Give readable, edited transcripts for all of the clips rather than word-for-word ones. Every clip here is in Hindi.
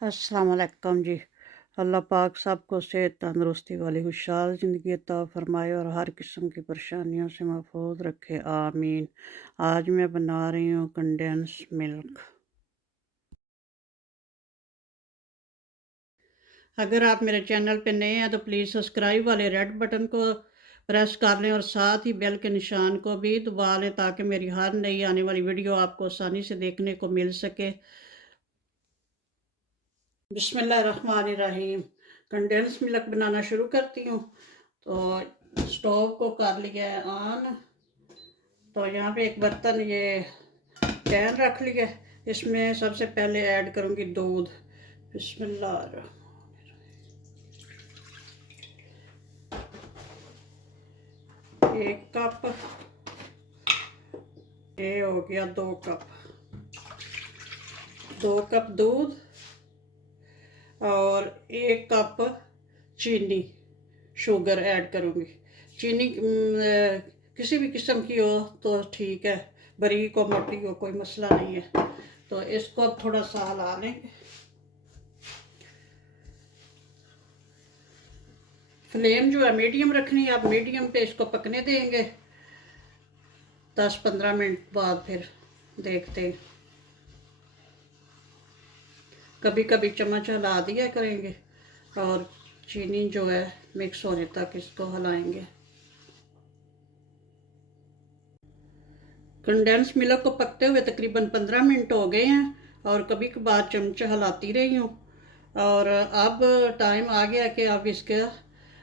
अस्सलाम वालेकुम जी। अल्लाह पाक सबको सेहत तंदुरुस्ती वाली खुशहाल ज़िंदगी अता फ़रमाए और हर किस्म की परेशानियों से महफूज रखे, आमीन। आज मैं बना रही हूँ कंडेंस मिल्क। अगर आप मेरे चैनल पे नए हैं तो प्लीज़ सब्सक्राइब वाले रेड बटन को प्रेस कर लें और साथ ही बेल के निशान को भी दबा लें ताकि मेरी हर नई आने वाली वीडियो आपको आसानी से देखने को मिल सके। बिस्मिल्लाहिर्रहमानिर्रहीम। कंडेंस मिल्क बनाना शुरू करती हूँ। तो स्टोव को कर लिया है ऑन। तो यहाँ पे एक बर्तन ये पैन रख लिया है। इसमें सबसे पहले ऐड करूँगी दूध। बिस्मिल्लाह। 1 कप, ये हो गया 2 कप। 2 कप दूध और 1 कप चीनी, शुगर ऐड करूँगी। चीनी किसी भी किस्म की हो तो ठीक है, बारीक हो मोटी हो कोई मसला नहीं है। तो इसको अब थोड़ा सा हिला लेंगे। फ्लेम जो है मीडियम रखनी है। आप मीडियम पे इसको पकने देंगे। 10-15 मिनट बाद फिर देखते हैं। कभी कभी चम्मच हिला दिया करेंगे और चीनी जो है मिक्स होने तक इसको हिलाएंगे। कंडेंस मिल्क को पकते हुए तकरीबन 15 मिनट हो गए हैं और कभी कभार चमचा हिलाती रही हूँ। और अब टाइम आ गया कि अब इसका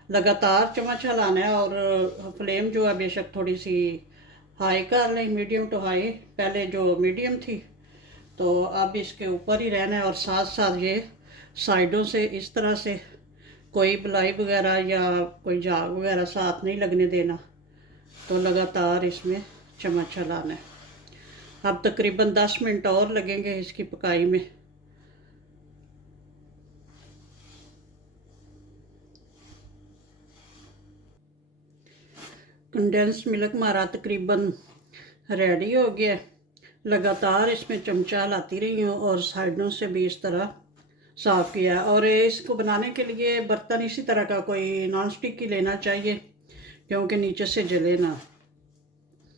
लगातार चम्मच हिलाना है और फ्लेम जो है बेशक थोड़ी सी हाई कर लें, मीडियम टू हाई। पहले जो मीडियम थी, तो अब इसके ऊपर ही रहना है और साथ साथ ये साइडों से इस तरह से कोई बलाई वगैरह या कोई झाग वगैरह साथ नहीं लगने देना। तो लगातार इसमें चम्मच हिलाना है। अब तकरीबन 10 मिनट और लगेंगे इसकी पकाई में। कंडेंस मिल्क हमारा तकरीबन रेडी हो गया। लगातार इसमें चमचा हिलाती रही हूँ और साइडों से भी इस तरह साफ़ किया। और इसको बनाने के लिए बर्तन इसी तरह का कोई नॉन स्टिक ही लेना चाहिए क्योंकि नीचे से जले ना।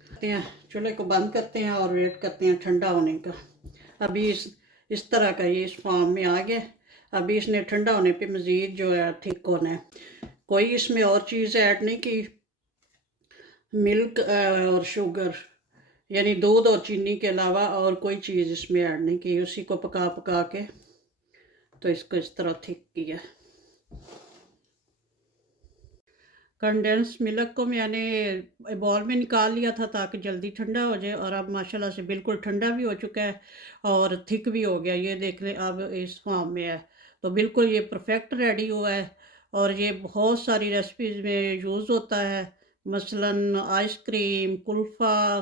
करते हैं, चूल्हे को बंद करते हैं और वेट करते हैं ठंडा होने का। अभी इस तरह का ये इस फॉर्म में आ गया। अभी इसने ठंडा होने पे मज़ीद जो है ठीक होना है। कोई इसमें और चीज़ ऐड नहीं की। मिल्क और शुगर यानी दूध और चीनी के अलावा और कोई चीज़ इसमें ऐड नहीं की। उसी को पका पका के तो इसको इस तरह थिक किया। कंडेंस मिल्क को मैंने बॉल में निकाल लिया था ताकि जल्दी ठंडा हो जाए और अब माशाल्लाह से बिल्कुल ठंडा भी हो चुका है और थिक भी हो गया। ये देख लें अब इस फॉर्म में है। तो बिल्कुल ये परफेक्ट रेडी हुआ है और ये बहुत सारी रेसिपीज़ में यूज़ होता है। मसलन आइसक्रीम, कुल्फ़ा,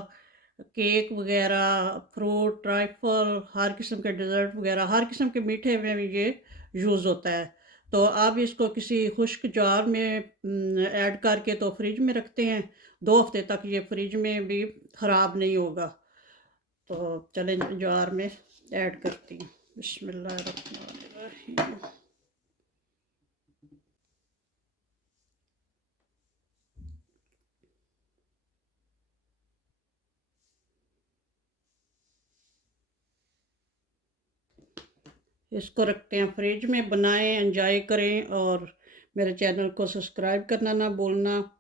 केक वगैरह, फ्रूट, ट्राइफल, हर किस्म के डेज़र्ट वगैरह, हर किस्म के मीठे में भी ये यूज़ होता है। तो अब इसको किसी खुश्क जार में ऐड करके तो फ्रिज में रखते हैं। 2 हफ्ते तक ये फ्रिज में भी ख़राब नहीं होगा। तो चलें जार में ऐड करती हूँ। बिस्मिल्लाहिर्रहमानिर्रहीम। इसको रखते हैं फ्रिज में। बनाएं, एंजॉय करें और मेरे चैनल को सब्सक्राइब करना ना भूलना।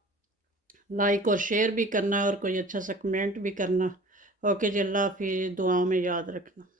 लाइक और शेयर भी करना और कोई अच्छा सा कमेंट भी करना। ओके जी, अल्लाह हाफिज़। दुआओं में याद रखना।